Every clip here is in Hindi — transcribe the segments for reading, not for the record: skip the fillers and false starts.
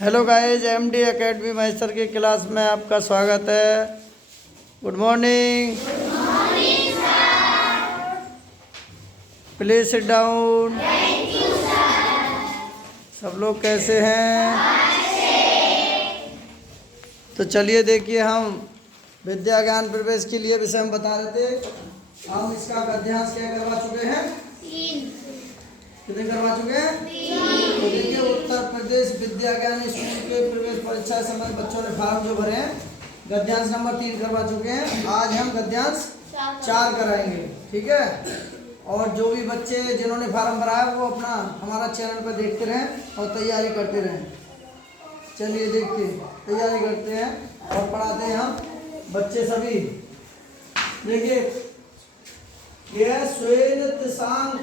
Hello guys, MD academy master की क्लास में आपका स्वागत है। Good morning. Please sit down. सब लोग कैसे हैं? तो चलिए देखिए, हम विद्या ज्ञान प्रवेश के लिए विषय हम बता रहे थे। हम इसका अध्यास क्या करवा चुके हैं? 3। कितने करवा चुके हैं? 3। तो देखिए, उत्तर प्रदेश विद्या ज्ञान स्कूल के प्रवेश परीक्षा समय बच्चों ने फॉर्म जो भरे हैं, गद्यांश नंबर 3 करवा चुके हैं। आज हम गद्यांश 4 कराएंगे, ठीक है। और जो भी बच्चे जिन्होंने फॉर्म भरा है वो अपना हमारा चैनल पर देखते रहें और तैयारी करते रहें। चलिए देखिए, तैयारी करते हैं और पढ़ाते हैं हम बच्चे सभी। देखिए, यह श्वेन तिशांक,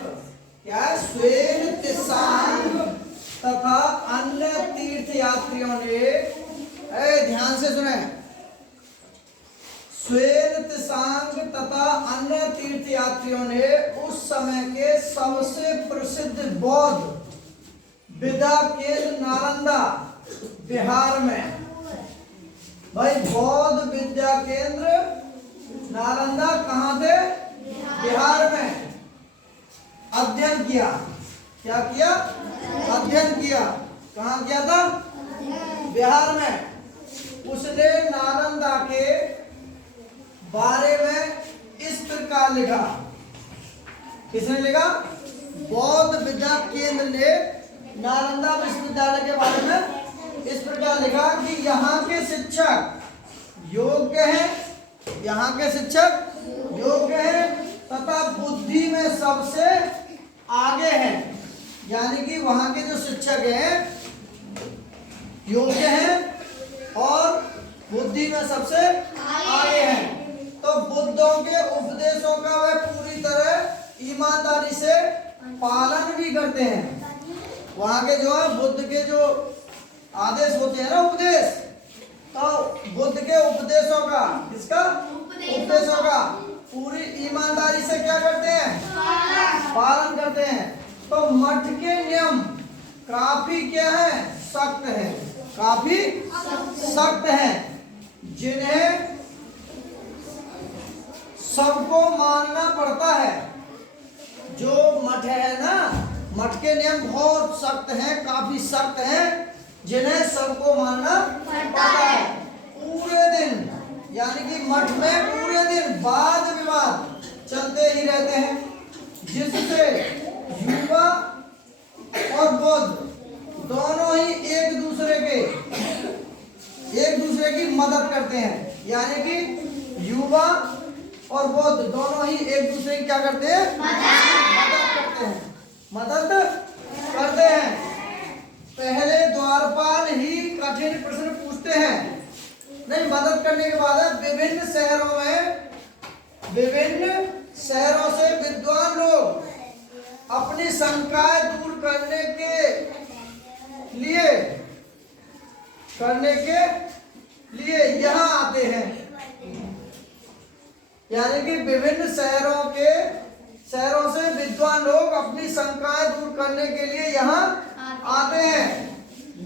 क्या है? श्वेन तिशांक तथा अन्य तीर्थ यात्रियों ने, ध्यान से सुने, श्वेन तिशांक तथा अन्य तीर्थ यात्रियों ने उस समय के सबसे प्रसिद्ध बौद्ध विद्या केंद्र नालंदा बिहार में, भाई बौद्ध विद्या केंद्र नालंदा कहाँ थे? बिहार में अध्ययन किया। क्या किया? अध्ययन किया। कहाँ किया था? बिहार में। उसने नालंदा के बारे में इस प्रकार लिखा। किसने लिखा? बौद्ध विद्या केंद्र ने नालंदा विश्वविद्यालय के बारे में इस प्रकार लिखा कि यहाँ के शिक्षक योग्य हैं, यहाँ के शिक्षक योग्य हैं तथा बुद्धि में सबसे आगे हैं। यानी कि वहाँ के जो शिक्षक हैं योग्य हैं और बुद्धि में सबसे आगे हैं। तो बुद्धों के उपदेशों का वह पूरी तरह ईमानदारी से पालन भी करते हैं। वहाँ के जो है बुद्ध के जो आदेश होते हैं ना, उपदेश, तो बुद्ध के उपदेशों का, किसका? उपदेशों का पूरी ईमानदारी से क्या करते हैं? पालन करते हैं। तो मठ के नियम काफी क्या है? सख्त है, काफी सख्त है, जिन्हें सबको मानना पड़ता है। जो मठ है ना, मठ के नियम बहुत सख्त हैं, काफी सख्त हैं, जिन्हें सबको मानना पड़ता है। पूरे दिन, यानी कि मठ में पूरे दिन वाद विवाद चलते ही रहते हैं, जिससे युवा और बौद्ध दोनों ही एक दूसरे की मदद करते हैं। यानी कि युवा और बौद्ध दोनों ही एक दूसरे की क्या करते हैं? मदद करते हैं। पहले द्वारपाल ही कठिन प्रश्न पूछते हैं। नहीं, मदद करने के बाद विभिन्न शहरों से विद्वान लोग अपनी शंकाएं दूर करने के लिए यहाँ आते हैं। यानी कि विभिन्न शहरों से विद्वान लोग अपनी शंकाएं दूर करने के लिए यहाँ आते हैं।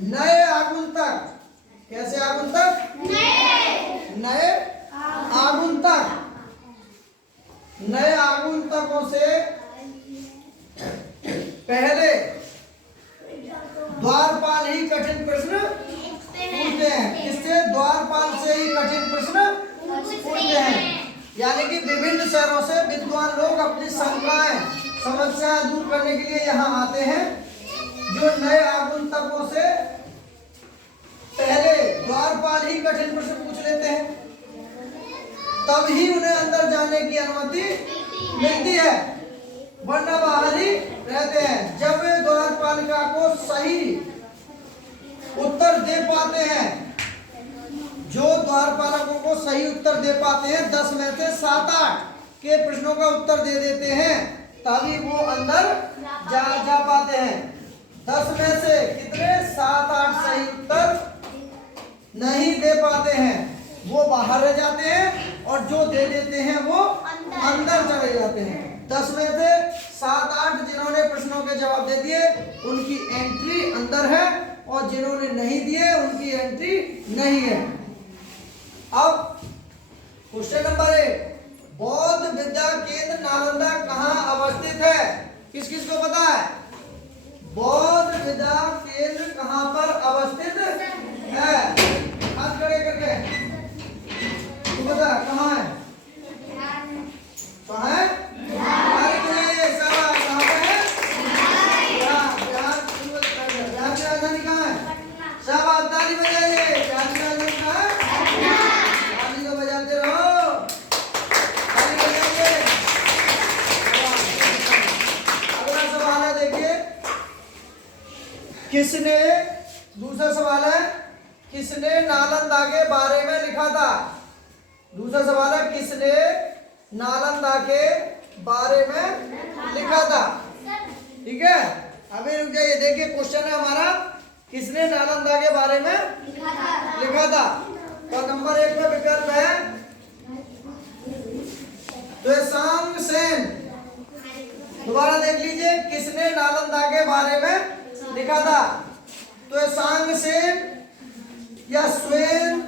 नए आगंतुक, कैसे आगंतुक? नए आगंतुकों से पहले द्वारपाल ही कठिन प्रश्न पूछते हैं। किससे? द्वारपाल से ही कठिन प्रश्न पूछते हैं। यानी कि विभिन्न शहरों से विद्वान लोग अपनी शंकाएं, समस्याएं दूर करने के लिए यहाँ आते हैं। जो नए आगंतुकों से पहले द्वारपाल ही कठिन प्रश्न पूछ लेते हैं, तब ही उन्हें अंदर जाने की अनुमति मिलती है, वरना बाहर ही रहते हैं। जब वे द्वारपालिका को सही उत्तर दे पाते हैं, जो द्वारपालकों को सही उत्तर दे पाते हैं, 10 में से 7-8 के प्रश्नों का उत्तर दे देते हैं, तभी वो अंदर जा पाते हैं। 10 में से कितने? 7-8 सही उत्तर नहीं दे पाते हैं, वो बाहर रह जाते हैं, और जो दे देते हैं वो अंदर चले जाते हैं। 10 में से 7-8 जिन्होंने प्रश्नों के जवाब दे दिए, उनकी एंट्री अंदर है, और जिन्होंने नहीं दिए उनकी एंट्री नहीं है। अब क्वेश्चन नंबर 1, बौद्ध विद्या केंद्र नालंदा कहाँ अवस्थित है? किस किस को पता है बौद्ध विद्या केंद्र कहाँ पर अवस्थित है? हाथ खड़े करके तू बता कहाँ है? कहाँ है? कहाँ पे है? बिहार की राजधानी कहाँ है? शाबाश, ताली बजाइए। बिहार की राजधानी कहाँ है? ताली तो बजाते रहो, ताली बजाइए। अगला सवाल है, देखिए किसने, दूसरा सवाल है, किसने नालंदा के बारे में लिखा था? दूसरा सवाल है, किसने नालंदा के बारे में लिखा था? ठीक है, अभी रुक जाइए। देखिए क्वेश्चन है हमारा, किसने नालंदा के बारे में लिखा था? तो नंबर 1 में विकल्प है त्वेसांग सेन। दोबारा देख लीजिए, किसने नालंदा के बारे में लिखा था? त्वेसांग सेन या स्वेन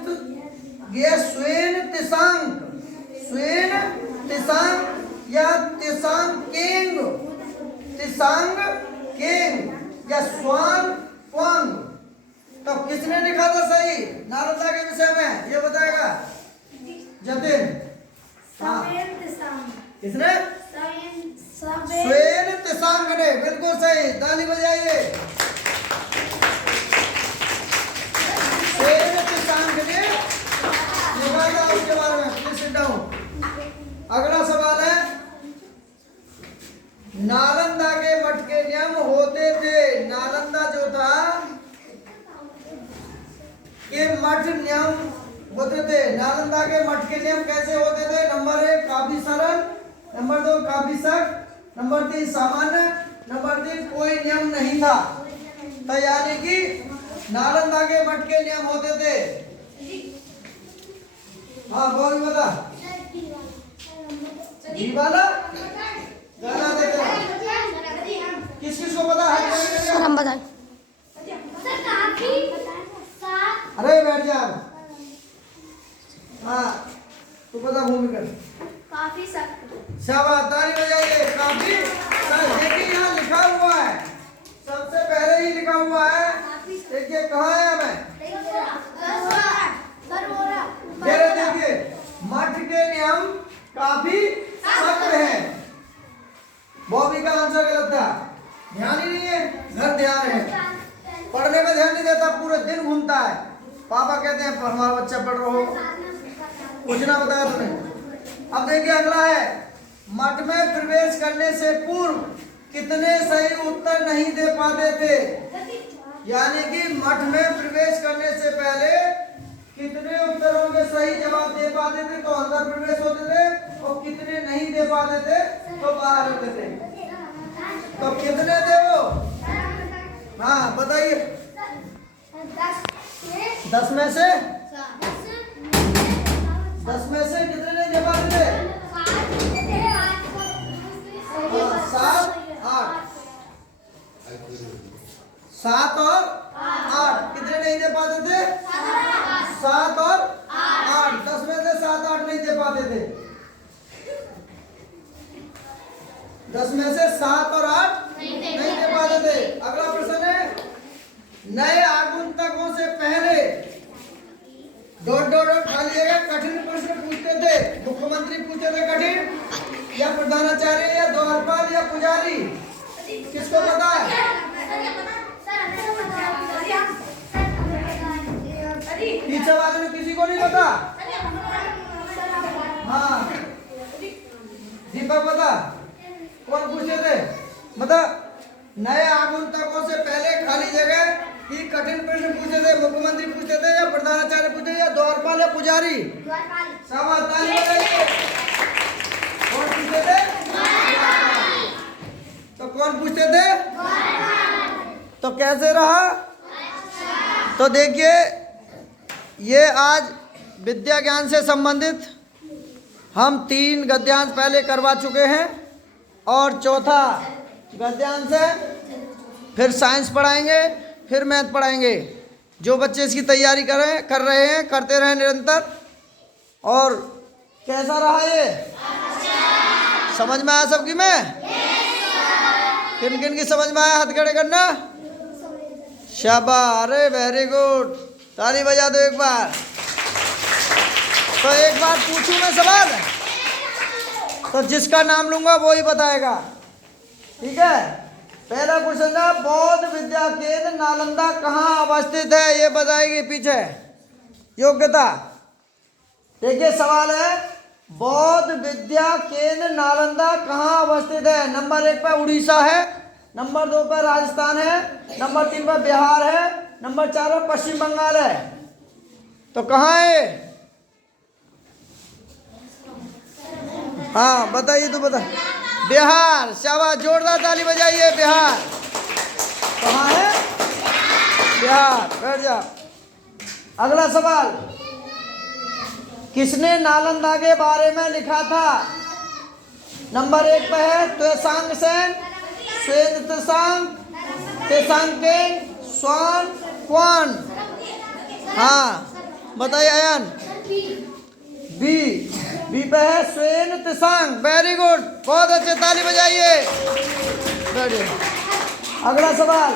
तिसांग, स्वेन तिसांग या तिसांग केंग या स्वान त्वांग। तो किसने लिखा था सही नालंदा के विषय में, ये बताएगा जतिन। हाँ, किसने? स्वेन तिसांग ने, बिल्कुल सही, ताली बजाइए। स्वेन तिसांग ने लिखा था उसके बारे में। Please sit down. अगला सवाल है, नालंदा के मठ के नियम होते थे। नालंदा जो था के मठ नियम होते थे। नालंदा के मठ के नियम कैसे होते थे? नंबर 1 काफी सरल, नंबर 2 काफी सख्त, नंबर 3 सामान्य, नंबर 3 कोई नियम नहीं था। तो यानी कि नालंदा के मठ के नियम होते थे। हाँ बोल बता, जी वाला गाना देख रहा, किस किस को पता है? सर हम बताएं। अरे बैठ जा। हाँ तू पता भूमिका काफी सख्त। शाबाश, ताली बजाइए। काफी सख्त। देखिए यहाँ लिखा हुआ है, सबसे पहले ही लिखा हुआ है। देखिए कहाँ है हमें, देखिए मठ के नियम काफी सख्त हैं। बॉबी का आंसर गलत था, ध्यान ही नहीं है, घर ध्यान है, पढ़ने में ध्यान नहीं देता, पूरे दिन घूमता है। पापा कहते हैं हमारा बच्चा पढ़ रहा हो, कुछ ना बताया तुम्हें। अब देखिए अगला है, मठ में प्रवेश करने से पूर्व कितने सही उत्तर नहीं दे पाते थे? यानी कि मठ में प्रवेश करने से पहले कितने उत्तरों के सही जवाब दे पाते थे तो अंदर प्रवेश होते थे, और कितने नहीं दे पाते थे तो बाहर होते थे। तो कितने थे वो? हाँ बताइए। 10 में से 10 में से कितने नहीं दे पाते थे? 7 8, 7 और 8 कितने नहीं दे पाते थे? 7 और 8। 10 में से 7 8 नहीं दे पाते थे। 10 में से 7 और 8 नहीं दे पाते थे। अगला प्रश्न है, नए आगंतुकों से पहले डॉट डॉट डॉट खाली जगह कठिन प्रश्न पूछते थे। मुख्यमंत्री पूछते थे कठिन, या प्रधानाचार्य, या द्वारपाल, या पुजारी? किसको पता है? पीछे वाले में किसी को नहीं पता? हाँ दीपक पता? कौन पूछते थे? मतलब नए आगंतुकों से पहले खाली जगह की कठिन प्रश्न पूछते थे। मुख्यमंत्री पूछते थे, या प्रधानाचार्य पूछते, या द्वारपाल, या पुजारी? शाबाश, ताली बजाइए। कौन पूछते थे? तो कौन पूछते थे? तो कैसे रहा? तो देखिए ये आज विद्या ज्ञान से संबंधित हम 3 गद्यांश पहले करवा चुके हैं, और चौथा गद्यांश है, फिर साइंस पढ़ाएंगे, फिर मैथ पढ़ाएंगे। जो बच्चे इसकी तैयारी कर रहे हैं करते रहें निरंतर। और कैसा रहा ये? समझ में आया सबकी में? किन किन की समझ में आया हाथ खड़े करना। शाबाश, अरे वेरी गुड, ताली बजा दो एक बार। तो एक बार पूछूं मैं सवाल, तो जिसका नाम लूंगा वो ही बताएगा, ठीक है। पहला क्वेश्चन था बौद्ध विद्या केंद्र नालंदा कहाँ अवस्थित है, ये बताएगी पीछे योग्यता। देखिए सवाल है बौद्ध विद्या केंद्र नालंदा कहाँ अवस्थित है। नंबर 1 पर उड़ीसा है, नंबर 2 पर राजस्थान है, नंबर 3 पर बिहार है, नंबर 4 पर पश्चिम बंगाल है। तो कहाँ है? हाँ बताइए, तो बता। बिहार, शाबाश, जोरदार ताली बजाइए। बिहार कहाँ है? बिहार। बैठ जा। अगला सवाल, किसने नालंदा के बारे में लिखा था? नंबर 1 पे है त्वेसांग सेन, स्वेन त्सांग, त्सांगकें, स्वान क्वान। हाँ बताइए अयन। बी पे है स्वेन त्सांग। वेरी गुड, बहुत अच्छे, ताली बजाइए। बैठिए। अगला सवाल,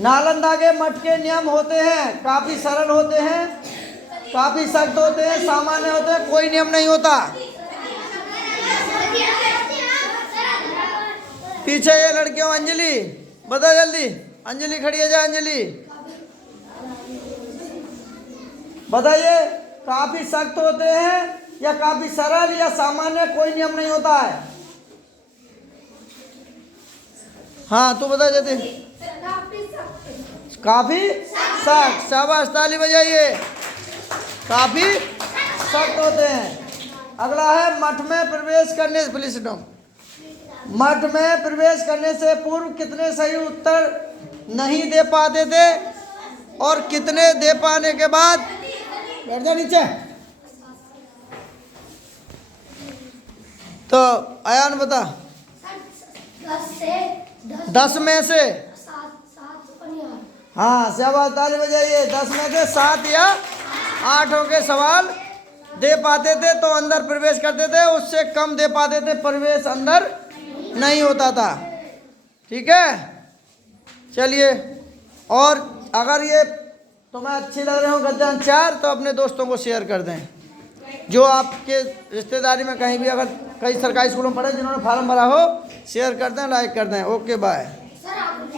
नालंदा के मठ के नियम होते हैं, काफी सरल होते हैं, काफी सख्त होते हैं, सामान्य होते हैं, कोई नियम नहीं होता। पीछे ये लड़कियों, अंजलि बता जल्दी। अंजलि खड़ी है, जा अंजलि बताइए, काफी सख्त होते हैं या काफी सरल या सामान्य, कोई नियम नहीं होता है। हाँ तू बता जाते। काफी सख्त, शाबाश, ताली बजाइए। काफी सख्त होते हैं। अगला है मठ में प्रवेश करने से, प्लीज नो, मठ में प्रवेश करने से पूर्व कितने सही उत्तर नहीं दे पाते थे और कितने दे पाने के बाद? बैठ जा नीचे। तो अयान बता। 10 में से? हाँ शाबाश, ताली बजाइए। 10 में से 7 या 8 के सवाल दे पाते थे तो अंदर प्रवेश करते थे, उससे कम दे पाते थे, प्रवेश अंदर नहीं होता था, ठीक है। चलिए, और अगर ये तुम्हें अच्छी लग रहे हो गद्यांश 4 तो अपने दोस्तों को शेयर कर दें। जो आपके रिश्तेदारी में कहीं भी अगर कई सरकारी स्कूलों में पढ़े जिन्होंने फार्म भरा हो, शेयर कर दें, लाइक कर दें। Okay bye.